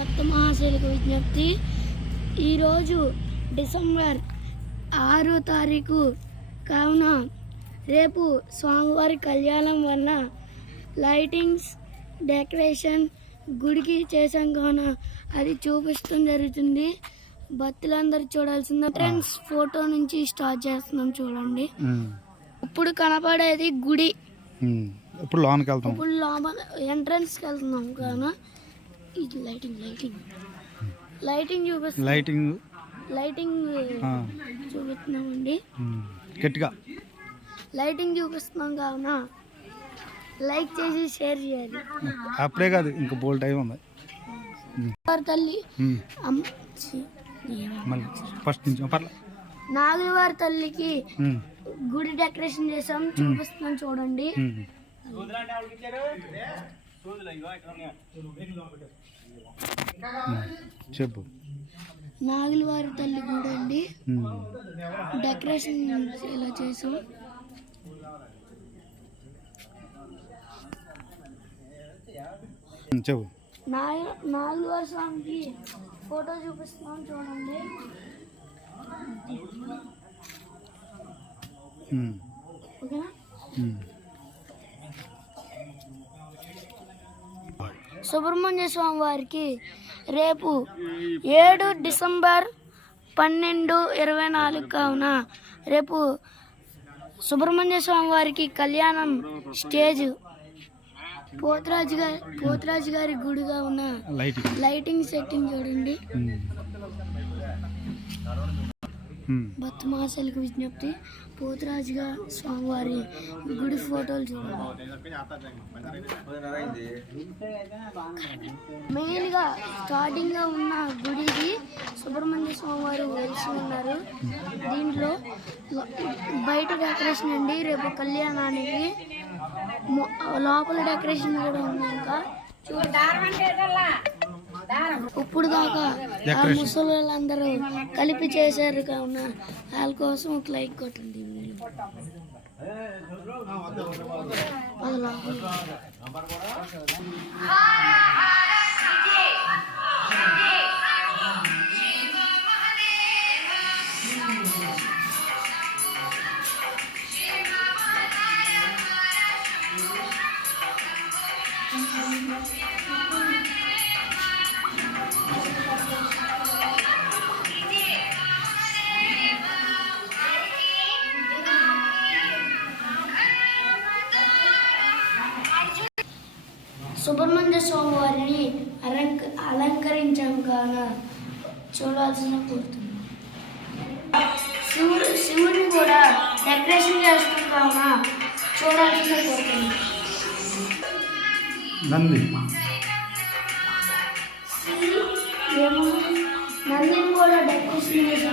భక్త మహాశయులకు విజ్ఞప్తి. ఈరోజు డిసెంబర్ 6వ తారీఖు కావున రేపు స్వామివారి కళ్యాణం వలన లైటింగ్స్ డెకరేషన్ గుడికి చేసాం కావున అది చూపించడం జరుగుతుంది. భక్తులందరూ చూడాల్సింది. ఫ్రెండ్స్ ఫోటో నుంచి స్టార్ట్ చేస్తున్నాం చూడండి. ఇప్పుడు కనపడేది గుడి. ఇప్పుడు లోపలికి వెళ్తాం. ఇప్పుడు లోపల ఎంట్రన్స్కి వెళ్తున్నాం కావున ఇది లైటింగ్ చూపిస్తాం. లైటింగ్ చూపిస్తున్నామండి. గట్టిగా లైటింగ్ చూపిస్తున్నాం కావున లైక్ చేసి షేర్ చేయాలి. అప్పుడే కాదు ఇంకా బోల్ టైం ఉంది. తల్లి ఫస్ట్ నుంచి నాగులవారి తల్లికి గుడి డెకరేషన్ చేసాం చూపిస్తున్నాం చూడండి. చెప్పు. నాగులవారి తల్లి గుడి అండి. డెకరేషన్ ఇలా చేసాం. చెప్పు. నాగులవారి స్వామికి ఫోటో చూపిస్తున్నాం చూడండి. ఓకేనా? సుబ్రహ్మణ్య స్వామి వారికి రేపు 7 డిసెంబర్ 12/24 కావున రేపు సుబ్రహ్మణ్య స్వామి వారికి కళ్యాణం స్టేజ్ పోతరాజు గారి గుడిగా ఉన్న లైటింగ్ సెట్టింగ్ చూడండి. భక్త మహాశయులకు విజ్ఞప్తి, పోతరాజుగా స్వామివారి గుడి ఫోటోలు చూడండి. మెయిన్గా స్టార్టింగ్గా ఉన్న గుడికి సుబ్రహ్మణ్య స్వామి వారు వెలిసి ఉన్నారు. దీంట్లో బయట డెకరేషన్ అండి. రేపు కళ్యాణానికి లోపల డెకరేషన్ కూడా ఉంది. ఇంకా ఇప్పుడు దాకా ఆ ముసలి వాళ్ళందరూ కలిపి చేశారు కావున వాళ్ళ కోసం ఒక లైక్ కొట్టండి. సుబ్రహ్మణ్య స్వామి వారిని అలంకరించాం కావున చూడాల్సిన కోరుతున్నాం. శివుడిని కూడా డెకరేషన్ చేస్తాం కావున చూడాల్సిన కోరుతున్నాం. నందిని కూడా డెకరేషన్ చేసాం